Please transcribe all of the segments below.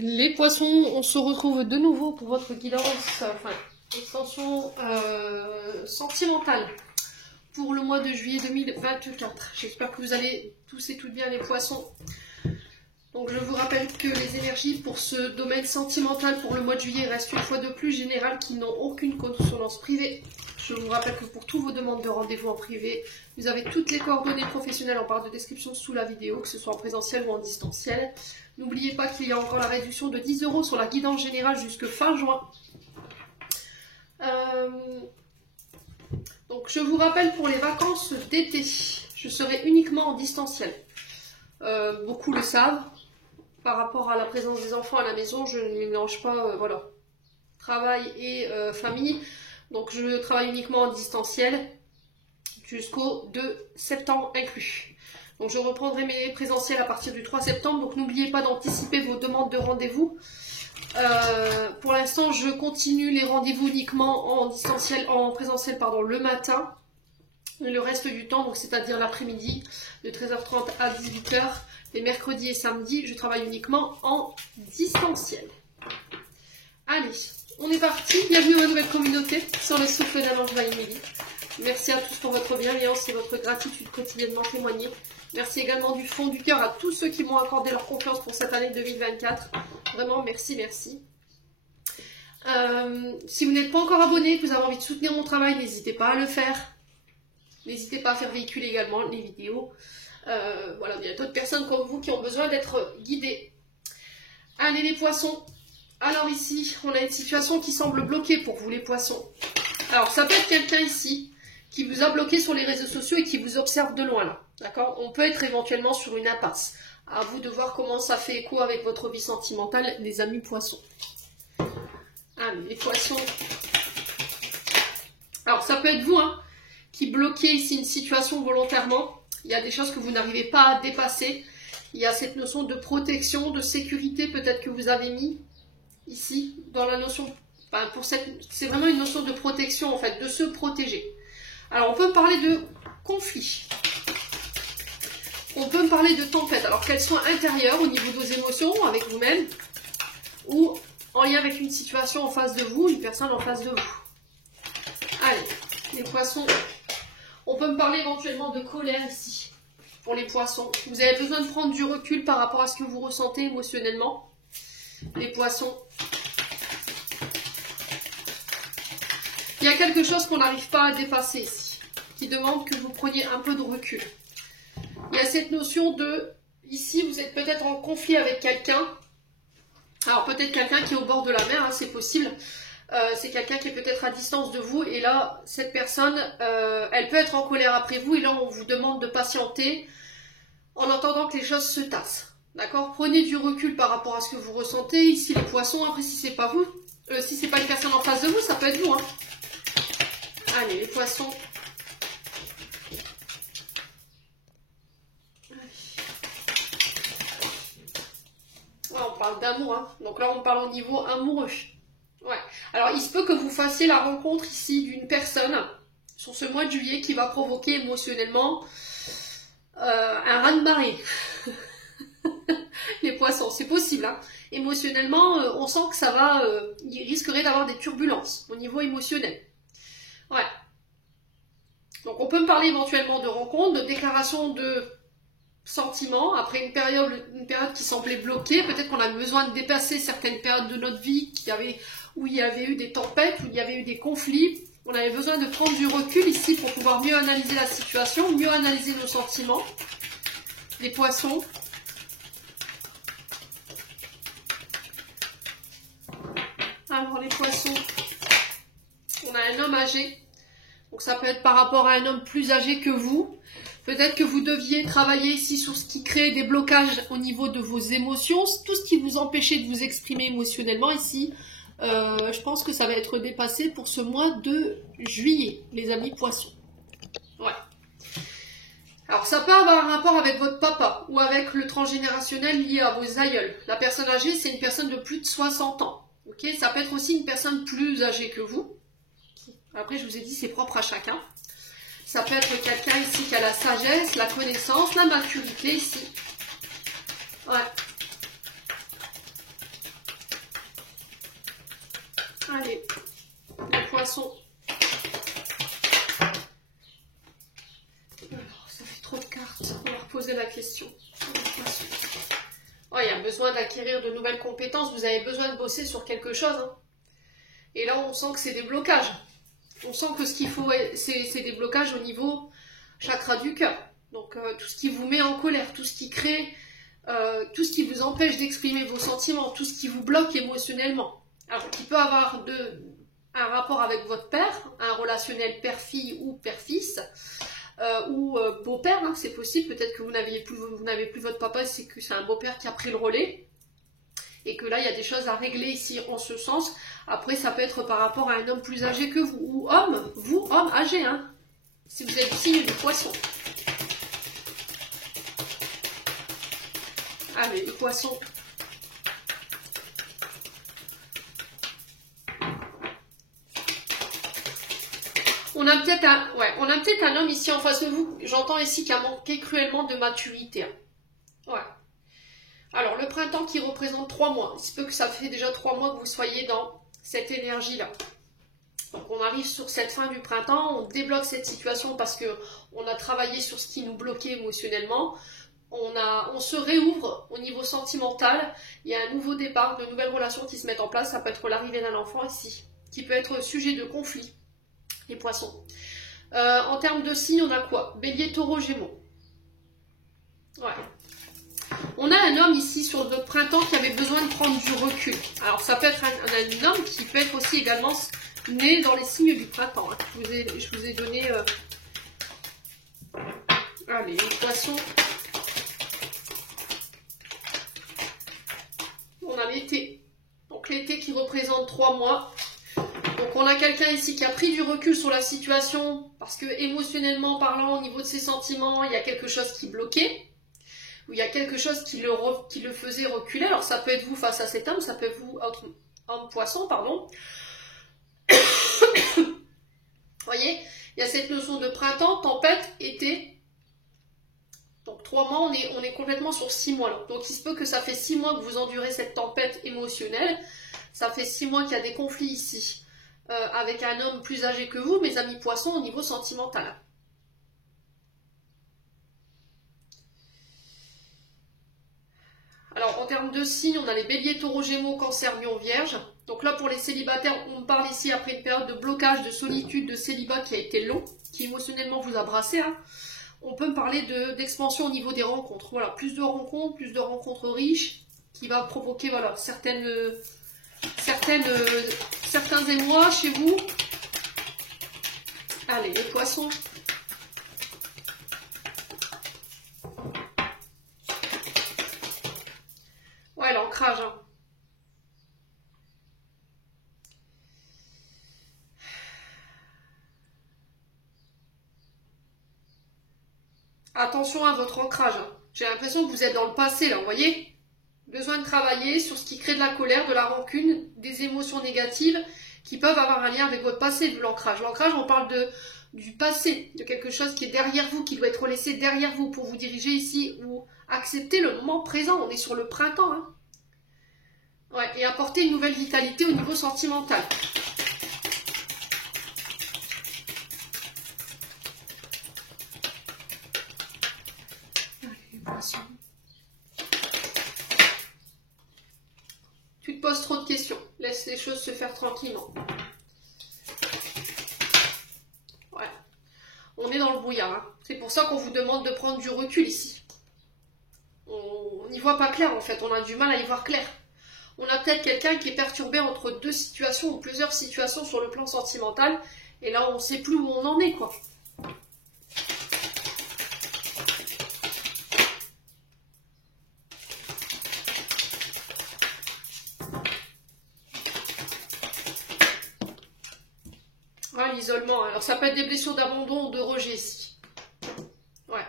Les poissons, on se retrouve de nouveau pour votre guidance, enfin, extension sentimentale pour le mois de juillet 2024. J'espère que vous allez tous et toutes bien les poissons. Donc je vous rappelle que les énergies pour ce domaine sentimental pour le mois de juillet restent une fois de plus générales, qui n'ont aucune consonance privée. Je vous rappelle que pour toutes vos demandes de rendez-vous en privé, vous avez toutes les coordonnées professionnelles en barre de description sous la vidéo, que ce soit en présentiel ou en distanciel. N'oubliez pas qu'il y a encore la réduction de 10 € sur la guidance générale jusque fin juin. Donc je vous rappelle pour les vacances d'été, je serai uniquement en distanciel. Beaucoup le savent. Par rapport à la présence des enfants à la maison, je ne mélange pas voilà, travail et famille. Donc je travaille uniquement en distanciel jusqu'au 2 septembre inclus. Donc je reprendrai mes présentiels à partir du 3 septembre. Donc n'oubliez pas d'anticiper vos demandes de rendez-vous. Pour l'instant, je continue les rendez-vous uniquement en présentiel le matin. Le reste du temps, donc c'est-à-dire l'après-midi, de 13h30 à 18h, les mercredis et samedis, je travaille uniquement en distanciel. Allez, on est parti. Bienvenue à ma nouvelle communauté sur le souffle d'Ange Vaimeli. Merci à tous pour votre bienveillance et votre gratitude quotidiennement témoignée. Merci également du fond du cœur à tous ceux qui m'ont accordé leur confiance pour cette année 2024. Vraiment, merci, merci. Si vous n'êtes pas encore abonné, que vous avez envie de soutenir mon travail, n'hésitez pas à le faire. N'hésitez pas à faire véhiculer également les vidéos. Voilà, il y a d'autres personnes comme vous qui ont besoin d'être guidées. Allez les poissons. Alors ici, on a une situation qui semble bloquée pour vous les poissons. Alors ça peut être quelqu'un ici qui vous a bloqué sur les réseaux sociaux et qui vous observe de loin là. D'accord? On peut être éventuellement sur une impasse. À vous de voir comment ça fait écho avec votre vie sentimentale, les amis poissons. Allez les poissons. Alors ça peut être vous, hein, qui bloquez ici une situation volontairement. Il y a des choses que vous n'arrivez pas à dépasser. Il y a cette notion de protection, de sécurité peut-être que vous avez mis ici dans la notion. Enfin, c'est vraiment une notion de protection en fait, de se protéger. Alors on peut parler de conflit. On peut me parler de tempête. Alors qu'elles soient intérieures au niveau de vos émotions, avec vous-même, ou en lien avec une situation en face de vous, une personne en face de vous. Allez, les poissons. On peut me parler éventuellement de colère ici, pour les poissons. Vous avez besoin de prendre du recul par rapport à ce que vous ressentez émotionnellement. Les poissons. Il y a quelque chose qu'on n'arrive pas à dépasser ici, qui demande que vous preniez un peu de recul. Il y a cette notion de, ici vous êtes peut-être en conflit avec quelqu'un. Alors peut-être quelqu'un qui est au bord de la mer, hein, c'est possible. C'est quelqu'un qui est peut-être à distance de vous et là, cette personne, elle peut être en colère après vous et là, on vous demande de patienter en attendant que les choses se tassent. D'accord? Prenez du recul par rapport à ce que vous ressentez. Ici, les poissons, après, si c'est pas vous, si c'est pas une personne en face de vous, ça peut être vous. Hein. Allez, les poissons. Ouais, on parle d'amour, hein. Donc là, on parle au niveau amoureux. Ouais. Alors, il se peut que vous fassiez la rencontre ici d'une personne sur ce mois de juillet qui va provoquer émotionnellement un raz-de-marée. Les poissons, c'est possible. Hein. Émotionnellement, on sent que ça va, il risquerait d'avoir des turbulences au niveau émotionnel. Ouais. Donc, on peut me parler éventuellement de rencontre, de déclaration de sentiments après une période qui semblait bloquée. Peut-être qu'on a besoin de dépasser certaines périodes de notre vie où il y avait eu des tempêtes, où il y avait eu des conflits. On avait besoin de prendre du recul ici pour pouvoir mieux analyser la situation, mieux analyser nos sentiments. Les poissons. Alors les poissons, on a un homme âgé. Donc ça peut être par rapport à un homme plus âgé que vous. Peut-être que vous deviez travailler ici sur ce qui crée des blocages au niveau de vos émotions, tout ce qui vous empêchait de vous exprimer émotionnellement ici. Je pense que ça va être dépassé pour ce mois de juillet, les amis poissons. Ouais. Alors ça peut avoir un rapport avec votre papa ou avec le transgénérationnel lié à vos aïeuls. La personne âgée, c'est une personne de plus de 60 ans. Okay, ça peut être aussi une personne plus âgée que vous. Après, je vous ai dit, c'est propre à chacun. Ça peut être quelqu'un ici qui a la sagesse, la connaissance, la maturité ici. Ouais. Ouais, il y a besoin d'acquérir de nouvelles compétences, vous avez besoin de bosser sur quelque chose. Hein. Et là, on sent que c'est des blocages. On sent que ce qu'il faut, c'est des blocages au niveau chakra du cœur. Donc, tout ce qui vous met en colère, tout ce qui crée, tout ce qui vous empêche d'exprimer vos sentiments, tout ce qui vous bloque émotionnellement. Alors, qui peut avoir un rapport avec votre père, un relationnel père-fille ou père-fils, ou beau-père, hein, c'est possible. Peut-être que vous n'avez plus votre papa, c'est que c'est un beau-père qui a pris le relais. Et que là, il y a des choses à régler ici en ce sens. Après, ça peut être par rapport à un homme plus âgé que vous, ou homme, vous, homme âgé, hein, si vous êtes du signe du poisson. Allez, les poissons. On a peut-être un homme ici en face de vous, j'entends ici qui a manqué cruellement de maturité. Hein. Ouais. Alors, le printemps qui représente 3 mois, il se peut que ça fait déjà 3 mois que vous soyez dans cette énergie-là. Donc, on arrive sur cette fin du printemps, on débloque cette situation parce qu'on a travaillé sur ce qui nous bloquait émotionnellement. On se réouvre au niveau sentimental, il y a un nouveau départ, de nouvelles relations qui se mettent en place. Ça peut être l'arrivée d'un enfant ici, qui peut être sujet de conflit, les poissons. En termes de signes, on a quoi? Bélier, taureau, gémeaux. Ouais. On a un homme ici sur le printemps qui avait besoin de prendre du recul. Alors ça peut être un homme qui peut être aussi également né dans les signes du printemps. Hein. Je vous ai donné... Allez, les poissons. On a l'été. Donc l'été qui représente 3 mois. Donc on a quelqu'un ici qui a pris du recul sur la situation parce que émotionnellement parlant, au niveau de ses sentiments, il y a quelque chose qui bloquait. Ou il y a quelque chose qui le faisait reculer. Alors ça peut être vous face à cet homme, ça peut être vous, homme poisson, pardon. Vous voyez, il y a cette notion de printemps, tempête, été. Donc 3 mois, on est complètement sur 6 mois là. Donc il se peut que ça fait 6 mois que vous endurez cette tempête émotionnelle. Ça fait 6 mois qu'il y a des conflits ici. Avec un homme plus âgé que vous, mes amis poissons, au niveau sentimental. Alors, en termes de signes, on a les béliers, taureaux, gémeaux, cancer, lion, vierge. Donc là, pour les célibataires, on parle ici après une période de blocage, de solitude, de célibat qui a été long, qui émotionnellement vous a brassé. Hein. On peut me parler d'expansion au niveau des rencontres. Voilà, plus de rencontres riches, qui va provoquer voilà, certains émois chez vous. Allez, les poissons. Ouais, l'ancrage. Hein. Attention à votre ancrage. Hein. J'ai l'impression que vous êtes dans le passé, là, vous voyez? Besoin de travailler sur ce qui crée de la colère, de la rancune, des émotions négatives qui peuvent avoir un lien avec votre passé, de l'ancrage. L'ancrage, on parle du passé, de quelque chose qui est derrière vous, qui doit être laissé derrière vous pour vous diriger ici ou accepter le moment présent. On est sur le printemps. Hein. Ouais, et apporter une nouvelle vitalité au niveau sentimental. Allez, poisson. Tu te poses trop de questions. Laisse les choses se faire tranquillement. Ouais. On est dans le brouillard. Hein. C'est pour ça qu'on vous demande de prendre du recul ici. On n'y voit pas clair en fait. On a du mal à y voir clair. On a peut-être quelqu'un qui est perturbé entre 2 situations ou plusieurs situations sur le plan sentimental. Et là, on ne sait plus où on en est, quoi. Ah, l'isolement. Alors, ça peut être des blessures d'abandon ou de rejet ici. Ouais.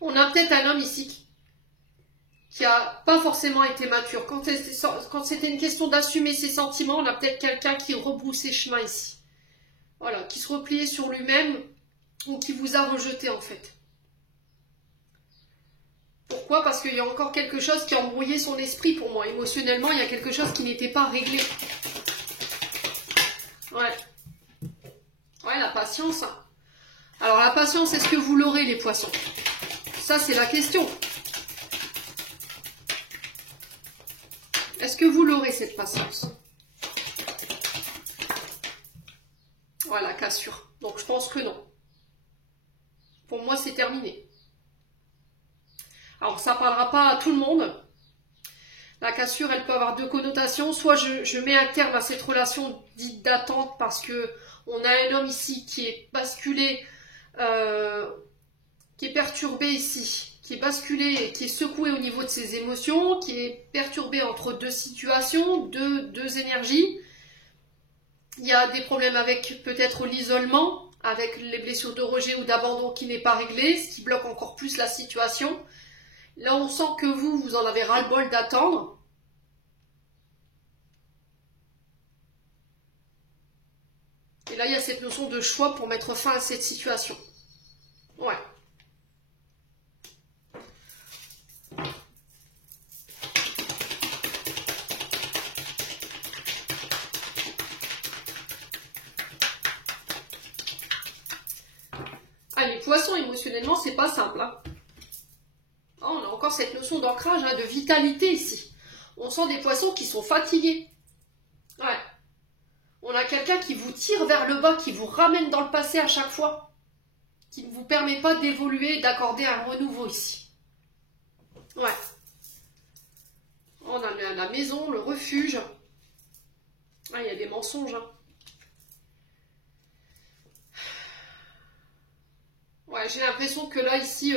On a peut-être un homme ici qui n'a pas forcément été mature. Quand c'était une question d'assumer ses sentiments, on a peut-être quelqu'un qui rebrousse ses chemins ici. Voilà, qui se repliait sur lui-même ou qui vous a rejeté en fait. Pourquoi? Parce qu'il y a encore quelque chose qui a embrouillé son esprit pour moi. Émotionnellement, il y a quelque chose qui n'était pas réglé. Ouais. Ouais, la patience. Alors, la patience, est-ce que vous l'aurez, les poissons? Ça, c'est la question. Est-ce que vous l'aurez, cette patience? Voilà, cassure. Donc, je pense que non. Pour moi, c'est terminé. Alors, ça ne parlera pas à tout le monde. La cassure, elle peut avoir deux connotations. Soit je mets un terme à cette relation dite d'attente parce que on a un homme ici qui est basculé, qui est perturbé ici, qui est basculé, qui est secoué au niveau de ses émotions, qui est perturbé entre deux situations, deux énergies. Il y a des problèmes avec peut-être l'isolement, avec les blessures de rejet ou d'abandon qui n'est pas réglé, ce qui bloque encore plus la situation. Là, on sent que vous en avez ras-le-bol d'attendre. Et là, il y a cette notion de choix pour mettre fin à cette situation. Ouais. Ah, les poissons, émotionnellement, c'est pas simple. Hein. Ah, on a encore cette notion d'ancrage, hein, de vitalité ici. On sent des poissons qui sont fatigués. Ouais. On a quelqu'un qui vous tire vers le bas, qui vous ramène dans le passé à chaque fois. Qui ne vous permet pas d'évoluer, d'accorder un renouveau ici. Ouais. On a la maison, le refuge. Ah, il y a des mensonges. Hein. Ouais, j'ai l'impression que là, ici,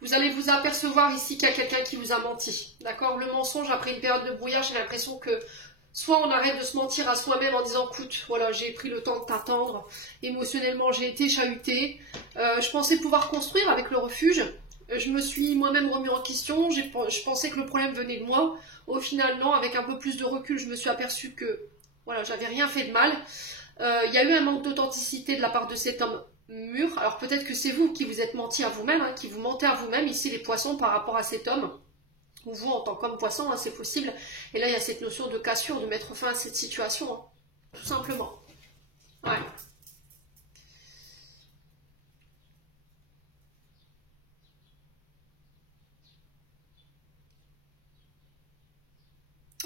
vous allez vous apercevoir ici qu'il y a quelqu'un qui vous a menti. D'accord? Le mensonge, après une période de brouillard, j'ai l'impression que soit on arrête de se mentir à soi-même en disant, écoute, voilà, j'ai pris le temps de t'attendre. Émotionnellement, j'ai été chahutée. Je pensais pouvoir construire avec le refuge. Je me suis moi-même remis en question. Je pensais que le problème venait de moi. Au final, non. Avec un peu plus de recul, je me suis aperçue que, voilà, j'avais rien fait de mal. Il y a eu un manque d'authenticité de la part de cet homme mûr. Alors peut-être que c'est vous qui vous êtes menti à vous-même, hein, qui vous mentez à vous-même, ici les poissons, par rapport à cet homme. Ou vous en tant qu'homme poisson, hein, c'est possible. Et là, il y a cette notion de cassure, de mettre fin à cette situation. Hein, tout simplement. Ouais.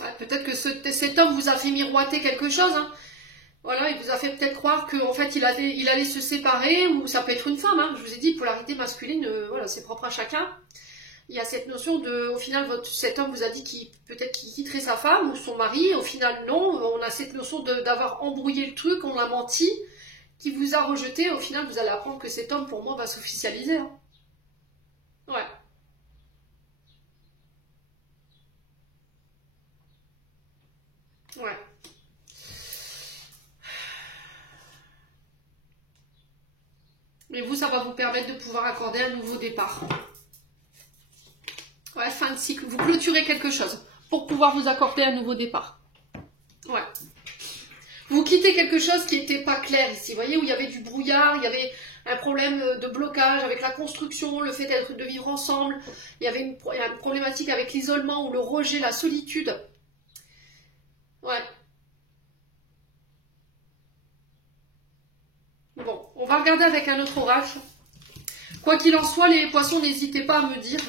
Ouais, peut-être que cet homme vous a fait miroiter quelque chose. Hein. Voilà, il vous a fait peut-être croire qu'en fait il allait se séparer, ou ça peut être une femme. Hein. Je vous ai dit, polarité masculine, voilà, c'est propre à chacun. Il y a cette notion de, au final, cet homme vous a dit qu'il peut-être qu'il quitterait sa femme ou son mari. Au final, non. On a cette notion d'avoir embrouillé le truc, on a menti, qui vous a rejeté. Au final, vous allez apprendre que cet homme, pour moi, va s'officialiser. Hein. Ouais. Ouais. Mais vous, ça va vous permettre de pouvoir accorder un nouveau départ. Ouais, fin de cycle. Vous clôturez quelque chose pour pouvoir vous accorder un nouveau départ. Ouais. Vous quittez quelque chose qui n'était pas clair ici. Vous voyez, où il y avait du brouillard, il y avait un problème de blocage avec la construction, le fait de vivre ensemble. Il y avait une problématique avec l'isolement ou le rejet, la solitude. Ouais. Bon, on va regarder avec un autre oracle. Quoi qu'il en soit, les poissons, n'hésitez pas à me dire.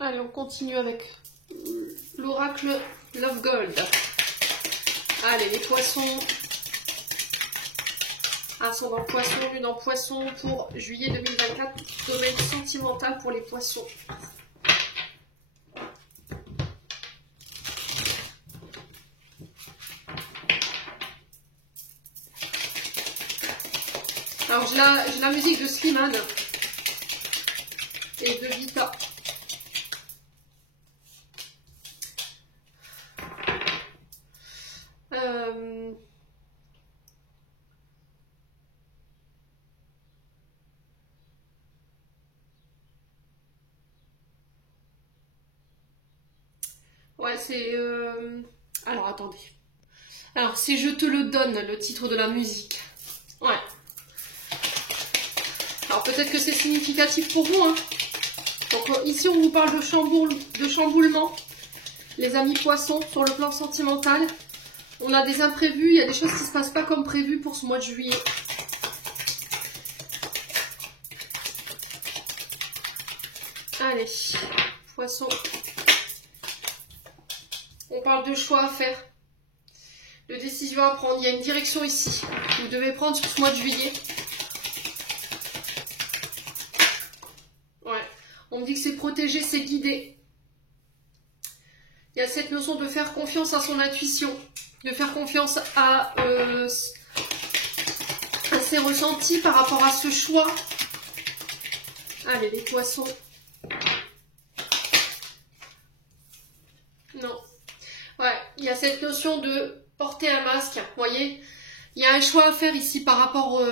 Allez, on continue avec l'oracle Love Gold. Allez, les poissons. Ascendant poisson, lune en poisson pour juillet 2024. Domaine sentimental pour les poissons. Alors, j'ai la musique de Slimane et de Vita. c'est... Alors, attendez. Alors, si je te le donne, le titre de la musique. Ouais. Alors, peut-être que c'est significatif pour vous, hein. Donc, ici, on vous parle de chamboulement. Les amis poissons, sur le plan sentimental. On a des imprévus, il y a des choses qui ne se passent pas comme prévu pour ce mois de juillet. Allez, poisson. On parle de choix à faire, de décisions à prendre. Il y a une direction ici. Vous devez prendre sur ce mois de juillet. Ouais. On me dit que c'est protégé, c'est guidé. Il y a cette notion de faire confiance à son intuition, de faire confiance à ses ressentis par rapport à ce choix. Allez, les poissons. Non. Ouais, il y a cette notion de porter un masque, vous voyez. Il y a un choix à faire ici par rapport...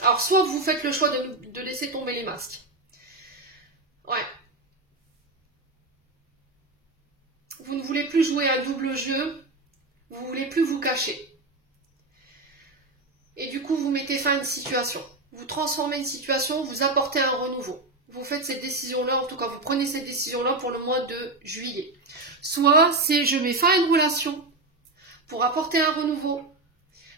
Alors, soit vous faites le choix de laisser tomber les masques. Ouais. Vous ne voulez plus jouer un double jeu. Vous ne voulez plus vous cacher. Et du coup, vous mettez fin à une situation. Vous transformez une situation, vous apportez un renouveau. Vous faites cette décision-là, en tout cas, vous prenez cette décision-là pour le mois de juillet. Soit c'est je mets fin à une relation pour apporter un renouveau.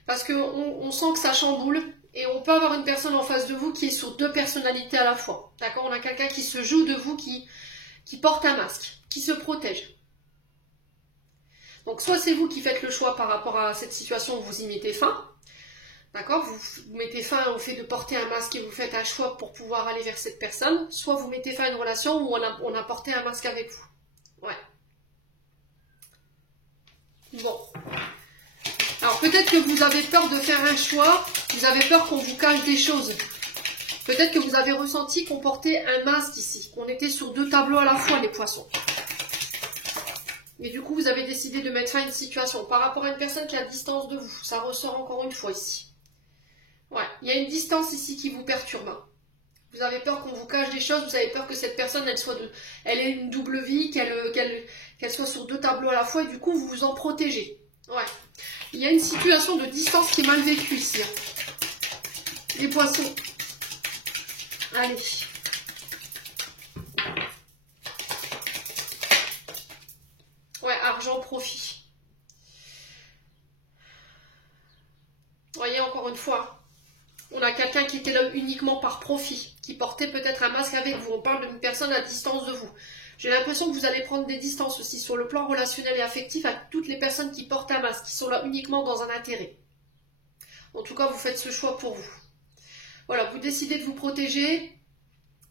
Parce qu'on sent que ça chamboule et on peut avoir une personne en face de vous qui est sur deux personnalités à la fois. D'accord? On a quelqu'un qui se joue de vous, qui porte un masque, qui se protège. Donc soit c'est vous qui faites le choix par rapport à cette situation, vous y mettez fin. D'accord? Vous mettez fin au fait de porter un masque et vous faites un choix pour pouvoir aller vers cette personne. Soit vous mettez fin à une relation où on a porté un masque avec vous. Ouais. Bon. Alors peut-être que vous avez peur de faire un choix, vous avez peur qu'on vous cache des choses. Peut-être que vous avez ressenti qu'on portait un masque ici, qu'on était sur deux tableaux à la fois, les poissons. Et du coup, vous avez décidé de mettre fin à une situation par rapport à une personne qui est à distance de vous. Ça ressort encore une fois ici. Ouais, il y a une distance ici qui vous perturbe. Vous avez peur qu'on vous cache des choses, vous avez peur que cette personne, elle ait une double vie, qu'elle soit sur deux tableaux à la fois, et du coup, vous vous en protégez. Ouais. Il y a une situation de distance qui est mal vécue ici. Les poissons. Allez. Ouais, argent, profit. Vous voyez, encore une fois, on a quelqu'un qui était là uniquement par profit, qui portait peut-être un masque avec vous. On parle d'une personne à distance de vous. J'ai l'impression que vous allez prendre des distances aussi sur le plan relationnel et affectif avec toutes les personnes qui portent un masque, qui sont là uniquement dans un intérêt. En tout cas, vous faites ce choix pour vous. Voilà, vous décidez de vous protéger,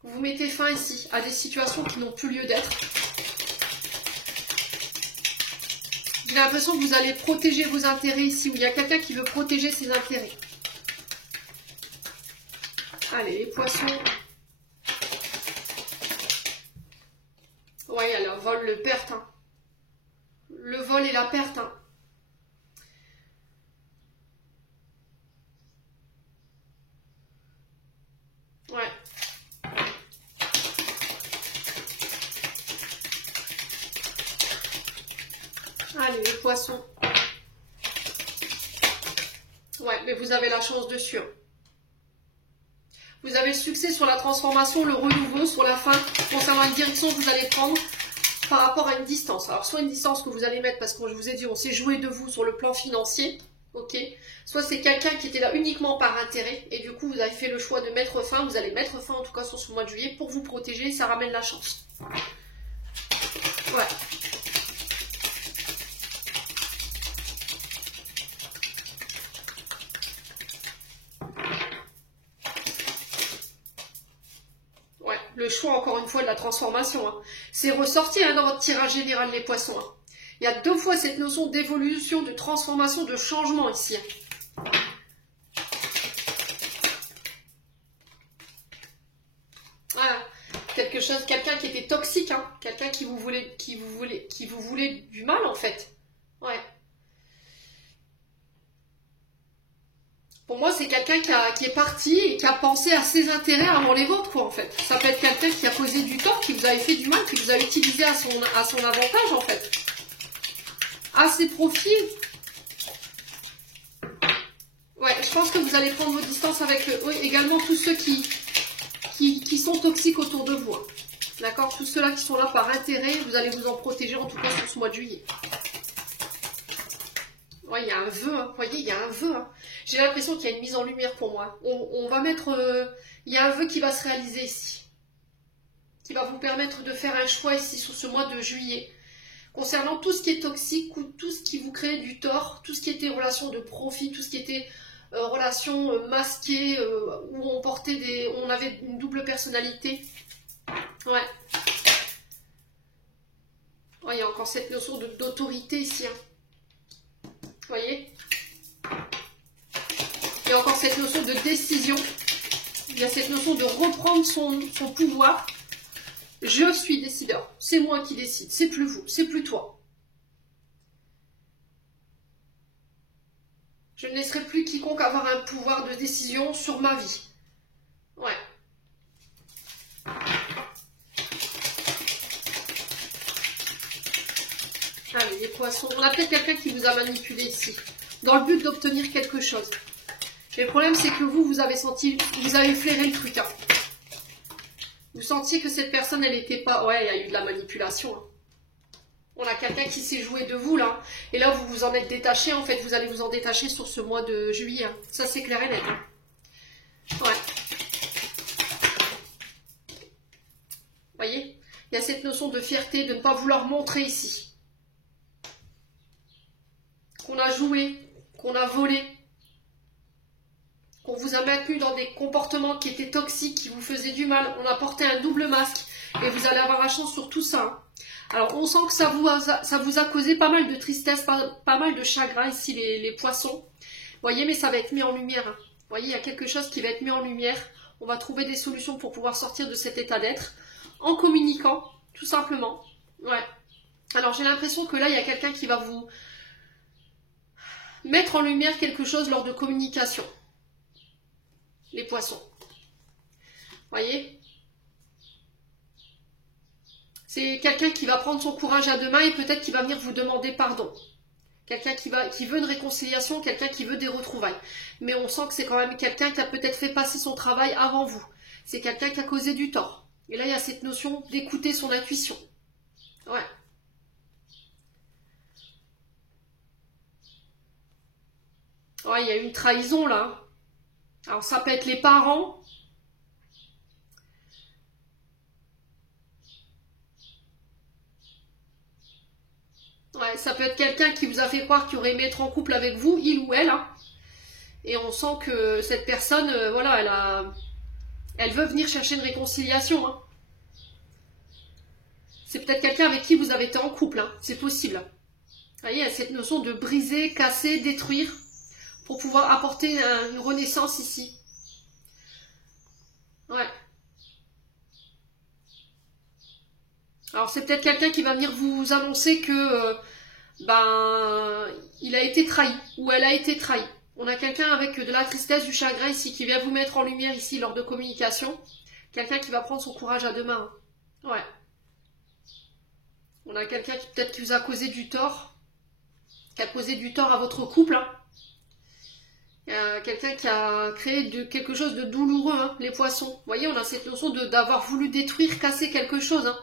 vous mettez fin ici à des situations qui n'ont plus lieu d'être. J'ai l'impression que vous allez protéger vos intérêts ici, où il y a quelqu'un qui veut protéger ses intérêts. Allez, les poissons. Ouais, il y a le vol, le perte. Hein. Le vol et la perte. Hein. Ouais. Allez, les poissons. Ouais, mais vous avez la chance dessus. Hein. Vous avez le succès sur la transformation, le renouveau, sur la fin, concernant une direction que vous allez prendre par rapport à une distance. Alors, soit une distance que vous allez mettre, parce que je vous ai dit, on s'est joué de vous sur le plan financier, ok. Soit c'est quelqu'un qui était là uniquement par intérêt, et du coup, vous avez fait le choix de mettre fin, vous allez mettre fin, en tout cas, sur ce mois de juillet, pour vous protéger, ça ramène la chance. Ouais. Le choix, encore une fois, de la transformation. Hein. C'est ressorti hein, dans votre tirage général, les poissons. Hein. Il y a deux fois cette notion d'évolution, de transformation, de changement ici. Hein. Voilà. Quelque chose, quelqu'un qui était toxique, hein. Quelqu'un qui vous voulait du mal, en fait. Ouais. Pour moi, c'est quelqu'un qui est parti et qui a pensé à ses intérêts avant les vôtres, quoi, en fait. Ça peut être quelqu'un qui a causé du tort, qui vous a fait du mal, qui vous a utilisé à son avantage, en fait. à ses profits, ouais, je pense que vous allez prendre vos distances avec également tous ceux qui sont toxiques autour de vous. Hein. D'accord? Tous ceux-là qui sont là par intérêt, vous allez vous en protéger en tout cas sur ce mois de juillet. Ouais, il y a un vœu, hein. Vous voyez, il y a un vœu. Hein. J'ai l'impression qu'il y a une mise en lumière pour moi. On va mettre... il y a un vœu qui va se réaliser ici. Qui va vous permettre de faire un choix ici sur ce mois de juillet. Concernant tout ce qui est toxique ou tout ce qui vous crée du tort, tout ce qui était relation de profit, tout ce qui était relation masquée, où on avait une double personnalité. Ouais. Ouais, il y a encore cette notion d'autorité ici. Hein. Vous voyez? Il y a encore cette notion de décision. Il y a cette notion de reprendre son pouvoir. Je suis décideur. C'est moi qui décide. C'est plus vous. C'est plus toi. Je ne laisserai plus quiconque avoir un pouvoir de décision sur ma vie. Ouais. Allez, les poissons. On a peut-être quelqu'un qui vous a manipulé ici. Dans le but d'obtenir quelque chose. Mais le problème, c'est que vous avez senti, vous avez flairé le truc. Hein. Vous sentiez que cette personne, elle n'était pas... Ouais, il y a eu de la manipulation. Hein. On a quelqu'un qui s'est joué de vous, là. Et là, vous vous en êtes détaché. En fait, vous allez vous en détacher sur ce mois de juillet. Hein. Ça, c'est clair et net. Hein. Ouais. Vous voyez? Il y a cette notion de fierté, de ne pas vouloir montrer ici. Qu'on a joué, qu'on a volé, qu'on vous a maintenu dans des comportements qui étaient toxiques, qui vous faisaient du mal. On a porté un double masque et vous allez avoir la chance sur tout ça. Hein. Alors, on sent que ça vous a causé pas mal de tristesse, pas mal de chagrin ici, les poissons. Vous voyez, mais ça va être mis en lumière. Hein. Vous voyez, il y a quelque chose qui va être mis en lumière. On va trouver des solutions pour pouvoir sortir de cet état d'être en communiquant, tout simplement. Ouais. Alors, j'ai l'impression que là, il y a quelqu'un qui va vous mettre en lumière quelque chose lors de communication. Les poissons. Voyez? C'est quelqu'un qui va prendre son courage à deux mains et peut-être qui va venir vous demander pardon. Quelqu'un qui veut une réconciliation, quelqu'un qui veut des retrouvailles. Mais on sent que c'est quand même quelqu'un qui a peut-être fait passer son travail avant vous. C'est quelqu'un qui a causé du tort. Et là, il y a cette notion d'écouter son intuition. Ouais. Ouais, il y a une trahison là. Alors ça peut être les parents. Ouais, ça peut être quelqu'un qui vous a fait croire qu'il aurait aimé être en couple avec vous, il ou elle. Hein. Et on sent que cette personne, voilà, elle veut venir chercher une réconciliation. Hein. C'est peut-être quelqu'un avec qui vous avez été en couple. Hein. C'est possible. Vous voyez, il y a cette notion de briser, casser, détruire pour pouvoir apporter une renaissance ici. Ouais. Alors c'est peut-être quelqu'un qui va venir vous annoncer que il a été trahi ou elle a été trahie. On a quelqu'un avec de la tristesse, du chagrin ici qui vient vous mettre en lumière ici lors de communication. Quelqu'un qui va prendre son courage à deux mains. Hein. Ouais. On a quelqu'un qui peut-être qui vous a causé du tort, qui a causé du tort à votre couple. Hein. Quelqu'un qui a créé quelque chose de douloureux, hein, les poissons. Vous voyez, on a cette notion d'avoir voulu détruire, casser quelque chose. Hein.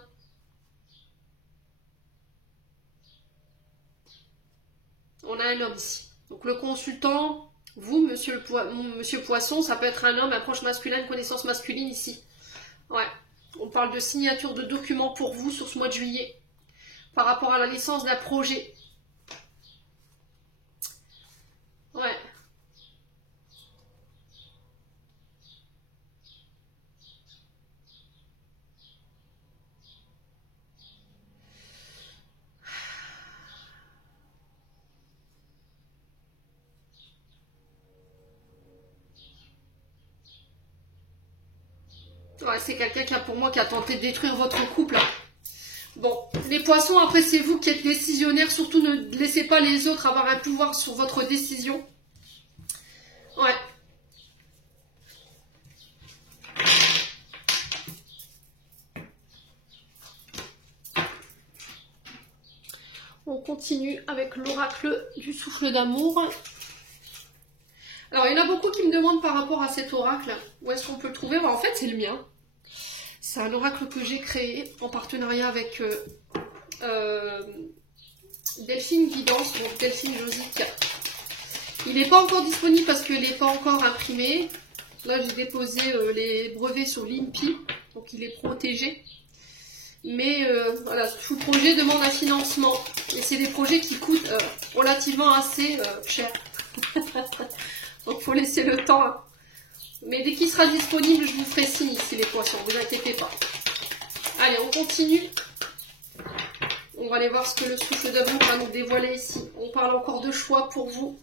On a un homme ici. Donc le consultant, vous, monsieur Poisson, ça peut être un homme, un proche masculin, une connaissance masculine ici. Ouais. On parle de signature de documents pour vous sur ce mois de juillet. Par rapport à la naissance d'un projet. Ouais. Ouais, c'est quelqu'un qui a pour moi qui a tenté de détruire votre couple. Hein. Bon, les poissons, après c'est vous qui êtes décisionnaire, surtout ne laissez pas les autres avoir un pouvoir sur votre décision. Ouais. On continue avec l'oracle du souffle d'amour. Alors, il y en a beaucoup qui me demandent par rapport à cet oracle, où est-ce qu'on peut le trouver? En fait, c'est le mien. C'est un oracle que j'ai créé en partenariat avec Delphine Guidance, donc Delphine Josique. Il n'est pas encore disponible parce qu'il n'est pas encore imprimé. Là, j'ai déposé les brevets sur l'INPI, donc il est protégé. Mais voilà, tout projet demande un financement. Et c'est des projets qui coûtent relativement assez cher. Donc il faut laisser le temps. Hein. Mais dès qu'il sera disponible, je vous ferai signe ici les poissons, ne vous inquiétez pas. Allez, on continue. On va aller voir ce que le souffle d'amour va nous dévoiler ici. On parle encore de choix pour vous.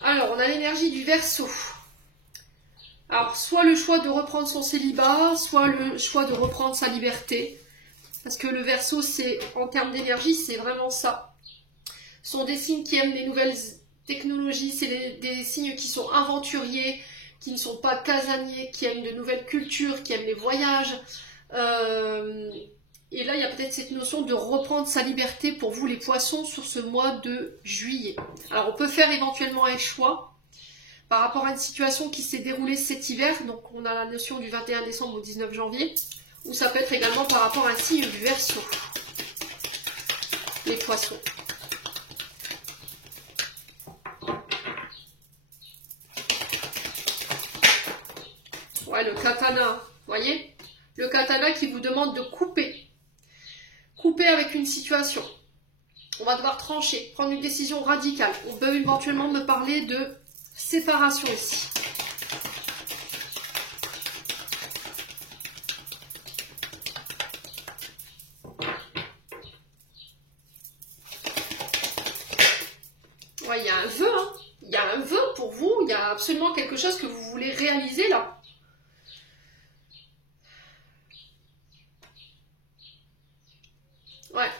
Alors, on a l'énergie du Verseau. Alors, soit le choix de reprendre son célibat, soit le choix de reprendre sa liberté. Parce que le Verseau, c'est, en termes d'énergie, c'est vraiment ça. Ce sont des signes qui aiment les nouvelles technologies, c'est des signes qui sont aventuriers, qui ne sont pas casaniers, qui aiment de nouvelles cultures, qui aiment les voyages. Et là, il y a peut-être cette notion de reprendre sa liberté pour vous, les poissons, sur ce mois de juillet. Alors, on peut faire éventuellement un choix par rapport à une situation qui s'est déroulée cet hiver. Donc, on a la notion du 21 décembre au 19 janvier. Ou ça peut être également par rapport à un signe du Verseau. Les poissons. Ouais, le katana, vous voyez? Le katana qui vous demande de couper. Couper avec une situation. On va devoir trancher, prendre une décision radicale. On peut éventuellement me parler de séparation ici. Ouais, il y a un vœu, hein. Il y a un vœu pour vous, il y a absolument quelque chose que vous voulez réaliser là. Ouais.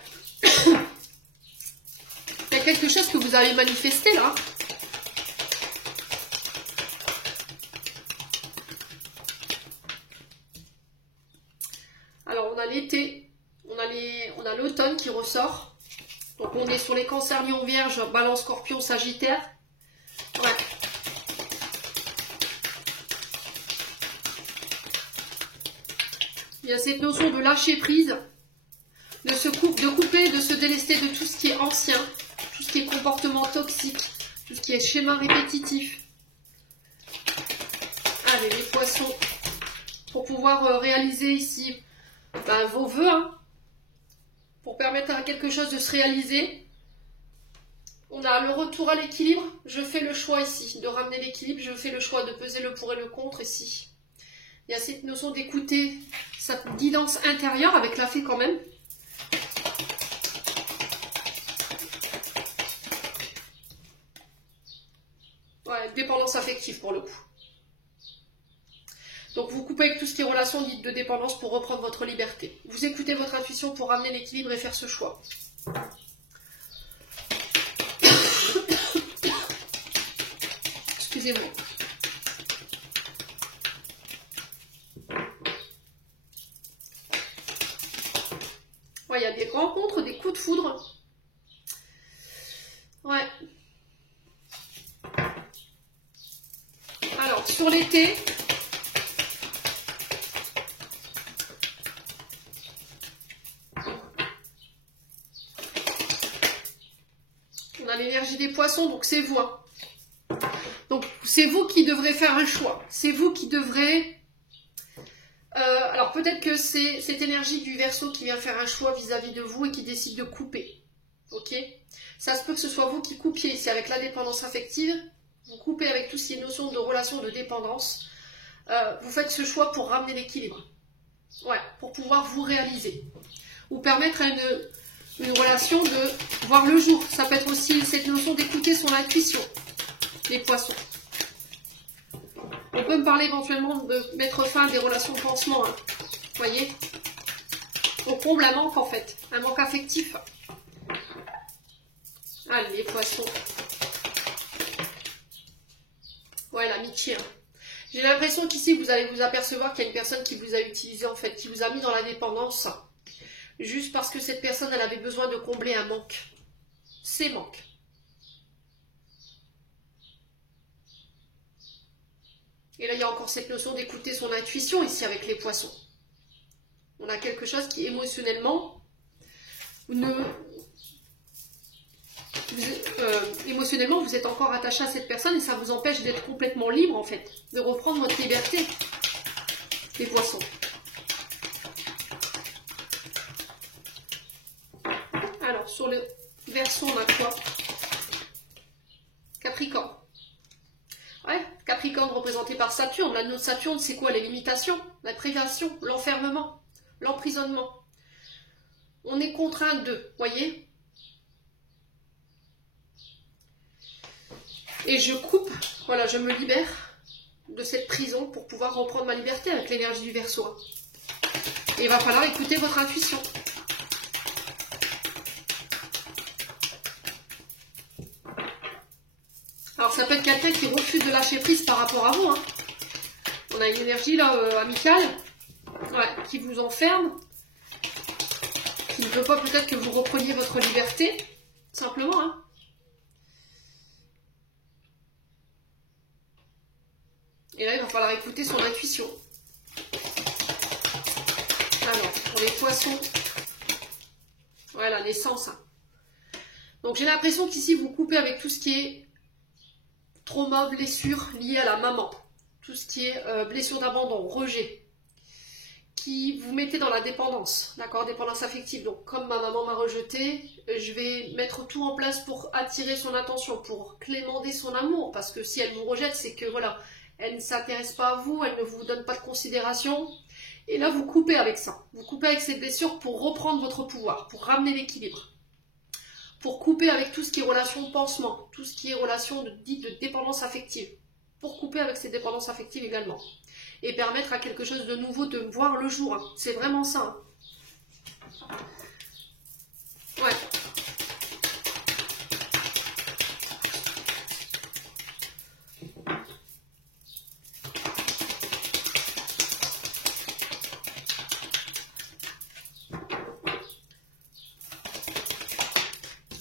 Il y a quelque chose que vous allez manifester là. Alors on a l'été, on a l'automne qui ressort. Donc on est sur les cancers, lion, vierge, balance, scorpion, sagittaire. Ouais. Il y a cette notion de lâcher prise. De couper, de se délester de tout ce qui est ancien, tout ce qui est comportement toxique, tout ce qui est schéma répétitif. Allez, les poissons, pour pouvoir réaliser ici vos vœux, hein, pour permettre à quelque chose de se réaliser. On a le retour à l'équilibre, je fais le choix ici de ramener l'équilibre, je fais le choix de peser le pour et le contre ici. Il y a cette notion d'écouter sa guidance intérieure avec la fée quand même. Ouais, dépendance affective pour le coup. Donc vous coupez avec tout ce qui est relation dite de dépendance pour reprendre votre liberté. Vous écoutez votre intuition pour ramener l'équilibre et faire ce choix. Excusez-moi. Ouais, il y a des rencontres, des coups de foudre. Ouais. Alors, sur l'été, on a l'énergie des poissons, donc c'est vous. Hein. Donc, c'est vous qui devrez faire un choix. C'est vous qui devrez... alors, peut-être que c'est cette énergie du Verseau qui vient faire un choix vis-à-vis de vous et qui décide de couper. Ok? Ça se peut que ce soit vous qui coupiez ici avec la dépendance affective. Vous coupez avec tout ce qui est notion de relation de dépendance. Vous faites ce choix pour ramener l'équilibre. Ouais, pour pouvoir vous réaliser. Ou permettre à une relation de voir le jour. Ça peut être aussi cette notion d'écouter son intuition. Les poissons. On peut me parler éventuellement de mettre fin à des relations de pansement. Hein. Vous voyez? On comble un manque en fait. Un manque affectif. Allez, les poissons. Ouais, l'amitié. Hein. J'ai l'impression qu'ici, vous allez vous apercevoir qu'il y a une personne qui vous a utilisé, en fait, qui vous a mis dans la dépendance. Juste parce que cette personne, elle avait besoin de combler un manque. c'est manque. Et là, il y a encore cette notion d'écouter son intuition ici avec les poissons. On a quelque chose qui émotionnellement émotionnellement, vous êtes encore attaché à cette personne et ça vous empêche d'être complètement libre en fait, de reprendre votre liberté, les poissons. Alors, sur le Verseau, on a quoi? Capricorne. Ouais, Capricorne représenté par Saturne. La note Saturne, c'est quoi? Les limitations, la privation, l'enfermement, l'emprisonnement. On est contraint de, voyez? Et je coupe, voilà, je me libère de cette prison pour pouvoir reprendre ma liberté avec l'énergie du Verseau. Et il va falloir écouter votre intuition. Alors ça peut être quelqu'un qui refuse de lâcher prise par rapport à vous. Hein. On a une énergie là amicale, ouais, qui vous enferme, qui ne veut pas peut-être que vous repreniez votre liberté, simplement. Hein. Et là, il va falloir écouter son intuition. Alors, pour les poissons, voilà, l'essence. Hein. Donc j'ai l'impression qu'ici, vous coupez avec tout ce qui est trauma, blessure liée à la maman. Tout ce qui est blessure d'abandon, rejet. Qui vous mettez dans la dépendance, d'accord, dépendance affective. Donc comme ma maman m'a rejeté, je vais mettre tout en place pour attirer son attention, pour clémenter son amour. Parce que si elle vous rejette, c'est que voilà, elle ne s'intéresse pas à vous, elle ne vous donne pas de considération. Et là, vous coupez avec ça. Vous coupez avec ces blessures pour reprendre votre pouvoir, pour ramener l'équilibre. Pour couper avec tout ce qui est relation pansement, tout ce qui est relation dite de dépendance affective. Pour couper avec ces dépendances affectives également. Et permettre à quelque chose de nouveau de voir le jour. Hein. C'est vraiment ça. Hein. Ouais.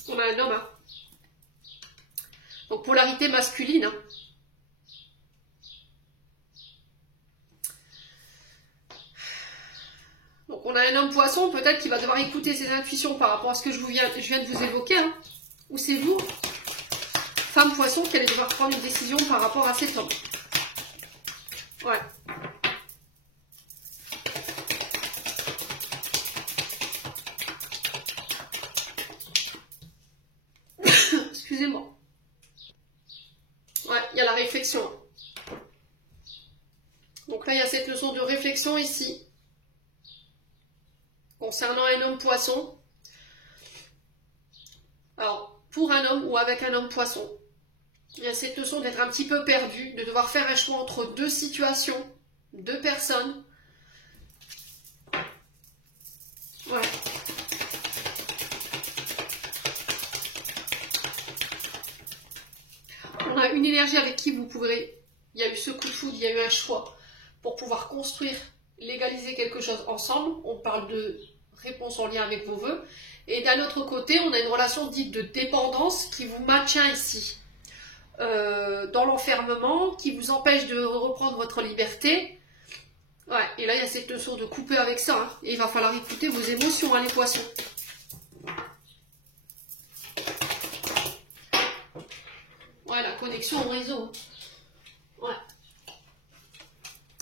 On a un homme. Hein. Donc polarité masculine. Hein. Donc on a un homme poisson, peut-être qu'il va devoir écouter ses intuitions par rapport à ce que je viens de vous évoquer. Hein. Ou c'est vous, femme poisson, qui allez devoir prendre une décision par rapport à cet homme. Ouais. Excusez-moi. Ouais, il y a la réflexion. Donc là, il y a cette leçon de réflexion ici. Concernant un homme poisson. Alors, pour un homme ou avec un homme poisson, il y a cette leçon d'être un petit peu perdu, de devoir faire un choix entre deux situations, deux personnes. Ouais. On a une énergie avec qui vous pourrez... Il y a eu ce coup de foudre, il y a eu un choix pour pouvoir construire, légaliser quelque chose ensemble. On parle de réponse en lien avec vos vœux. Et d'un autre côté, on a une relation dite de dépendance qui vous maintient ici. Dans l'enfermement, qui vous empêche de reprendre votre liberté. Ouais, et là, il y a cette leçon de couper avec ça. Hein, et il va falloir écouter vos émotions, hein, les poissons. Ouais, la connexion au réseau. Ouais.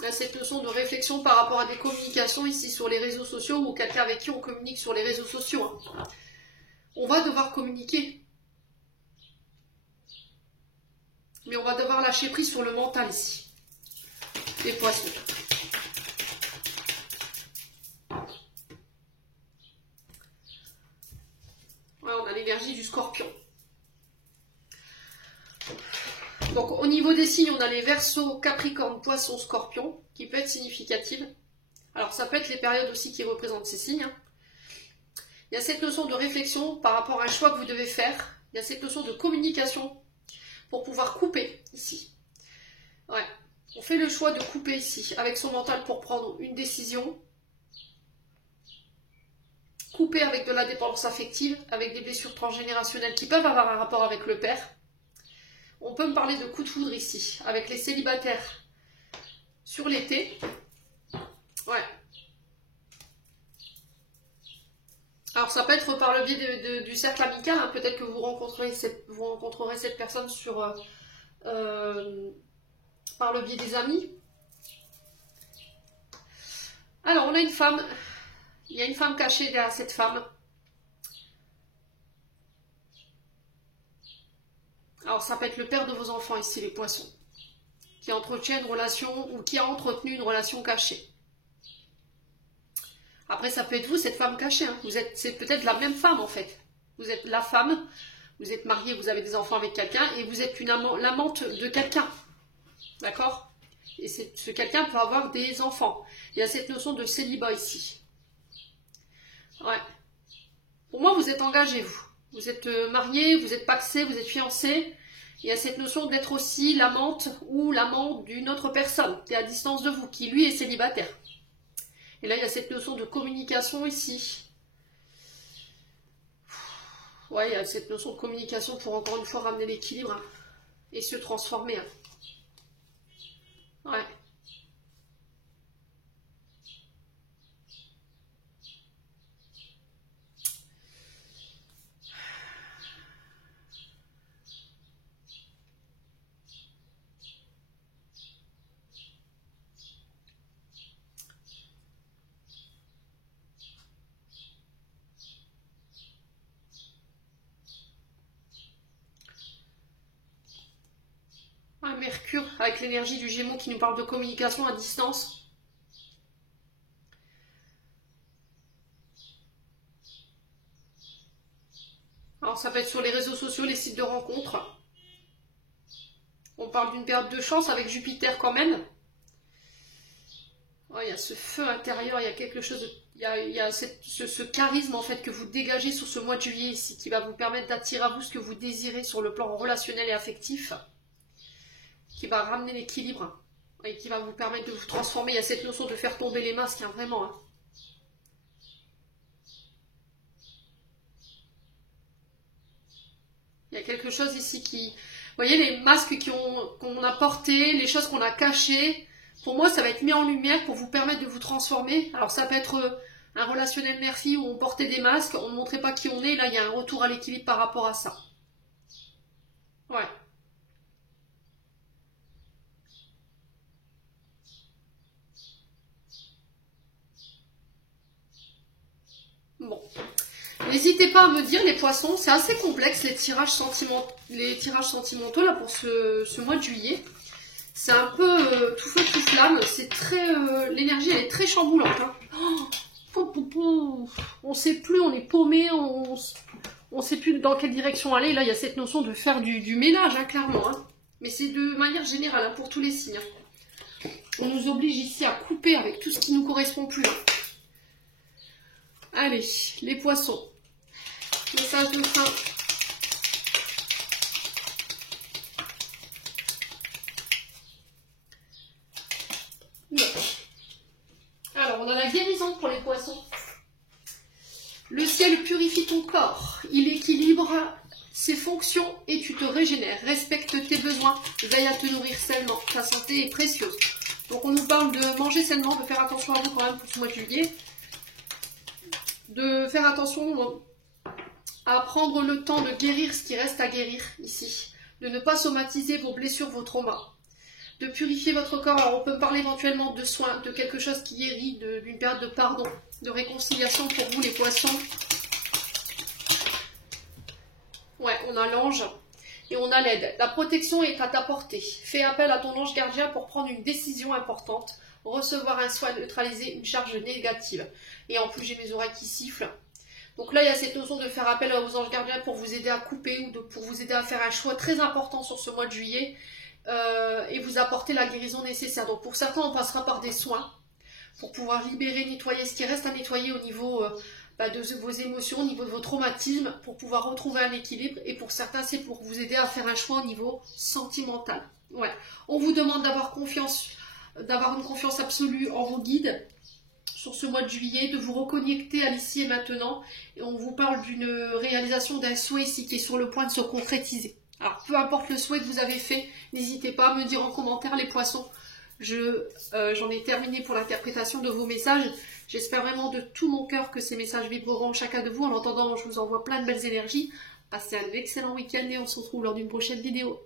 Là, cette leçon de réflexion par rapport à des communications ici sur les réseaux sociaux ou quelqu'un avec qui on communique sur les réseaux sociaux. Hein. On va devoir communiquer. Mais on va devoir lâcher prise sur le mental ici. Les poissons. Ouais, on a l'énergie du scorpion. Donc au niveau des signes, on a les Verseaux, Capricorne, Poisson, Scorpion, qui peut être significative. Alors ça peut être les périodes aussi qui représentent ces signes. Hein. Il y a cette notion de réflexion par rapport à un choix que vous devez faire. Il y a cette notion de communication pour pouvoir couper ici. Ouais. On fait le choix de couper ici avec son mental pour prendre une décision coupé avec de la dépendance affective, avec des blessures transgénérationnelles qui peuvent avoir un rapport avec le père. On peut me parler de coup de foudre ici, avec les célibataires sur l'été. Ouais. Alors ça peut être par le biais du cercle amical, hein. Peut-être que vous rencontrerez cette personne par le biais des amis. Alors on a une femme, il y a une femme cachée derrière cette femme. Alors ça peut être le père de vos enfants ici, les poissons, qui entretient une relation ou qui a entretenu une relation cachée. Après, ça peut être vous, cette femme cachée. Hein. C'est peut-être la même femme, en fait. Vous êtes la femme, vous êtes marié, vous avez des enfants avec quelqu'un, et vous êtes l'amante de quelqu'un. D'accord? Et ce quelqu'un peut avoir des enfants. Il y a cette notion de célibat ici. Ouais. Pour moi, vous êtes engagé, vous. Vous êtes marié, vous êtes pacsé, vous êtes fiancé. Il y a cette notion d'être aussi l'amante ou l'amant d'une autre personne qui est à distance de vous, qui lui est célibataire. Et là, il y a cette notion de communication ici. Ouais, il y a cette notion de communication pour encore une fois ramener l'équilibre, hein, et se transformer. Hein. Ouais. Mercure, avec l'énergie du Gémeaux qui nous parle de communication à distance. Alors ça peut être sur les réseaux sociaux, les sites de rencontres. On parle d'une période de chance avec Jupiter quand même. Oh, il y a ce feu intérieur, il y a quelque chose de... Il y a ce charisme en fait que vous dégagez sur ce mois de juillet ici, qui va vous permettre d'attirer à vous ce que vous désirez sur le plan relationnel et affectif, qui va ramener l'équilibre et qui va vous permettre de vous transformer. Il y a cette notion de faire tomber les masques, hein, vraiment. Hein. Il y a quelque chose ici qui... Vous voyez, les masques qu'on a portés, les choses qu'on a cachées, pour moi, ça va être mis en lumière pour vous permettre de vous transformer. Alors, ça peut être un relationnel mère-fille où on portait des masques, on ne montrait pas qui on est. Là, il y a un retour à l'équilibre par rapport à ça. Ouais. Bon. N'hésitez pas à me dire, les poissons, c'est assez complexe les tirages sentimentaux là pour ce mois de juillet. C'est un peu tout feu tout flamme, c'est très l'énergie elle est très chamboulante. Hein. On sait plus, on est paumé, on sait plus dans quelle direction aller. Là, il y a cette notion de faire du ménage, hein, clairement. Hein. Mais c'est de manière générale hein, pour tous les signes. Hein. On nous oblige ici à couper avec tout ce qui nous correspond plus. Hein. Allez, les poissons. Message de fin. Alors, on a la guérison pour les poissons. Le ciel purifie ton corps. Il équilibre ses fonctions et tu te régénères. Respecte tes besoins. Veille à te nourrir sainement. Ta santé est précieuse. Donc, on nous parle de manger sainement, de faire attention à vous quand même pour ce mois de juillet. De faire attention à prendre le temps de guérir ce qui reste à guérir ici. De ne pas somatiser vos blessures, vos traumas. De purifier votre corps. Alors on peut parler éventuellement de soins, de quelque chose qui guérit, d'une période de pardon, de réconciliation pour vous les poissons. Ouais, on a l'ange et on a l'aide. La protection est à ta portée. Fais appel à ton ange gardien pour prendre une décision importante, recevoir un soin, neutraliser une charge négative. Et en plus j'ai mes oreilles qui sifflent. Donc là il y a cette notion de faire appel à vos anges gardiens pour vous aider à couper ou pour vous aider à faire un choix très important sur ce mois de juillet. Et vous apporter la guérison nécessaire. Donc pour certains, on passera par des soins pour pouvoir libérer, nettoyer ce qui reste à nettoyer au niveau de vos émotions, au niveau de vos traumatismes, pour pouvoir retrouver un équilibre. Et pour certains, c'est pour vous aider à faire un choix au niveau sentimental. Ouais. On vous demande d'avoir confiance, d'avoir une confiance absolue en vos guides, sur ce mois de juillet, de vous reconnecter à l'ici et maintenant. Et on vous parle d'une réalisation d'un souhait ici qui est sur le point de se concrétiser. Alors, peu importe le souhait que vous avez fait, n'hésitez pas à me dire en commentaire les poissons. J'en ai terminé pour l'interprétation de vos messages. J'espère vraiment de tout mon cœur que ces messages vibreront chacun de vous. En attendant, je vous envoie plein de belles énergies. Passez un excellent week-end et on se retrouve lors d'une prochaine vidéo.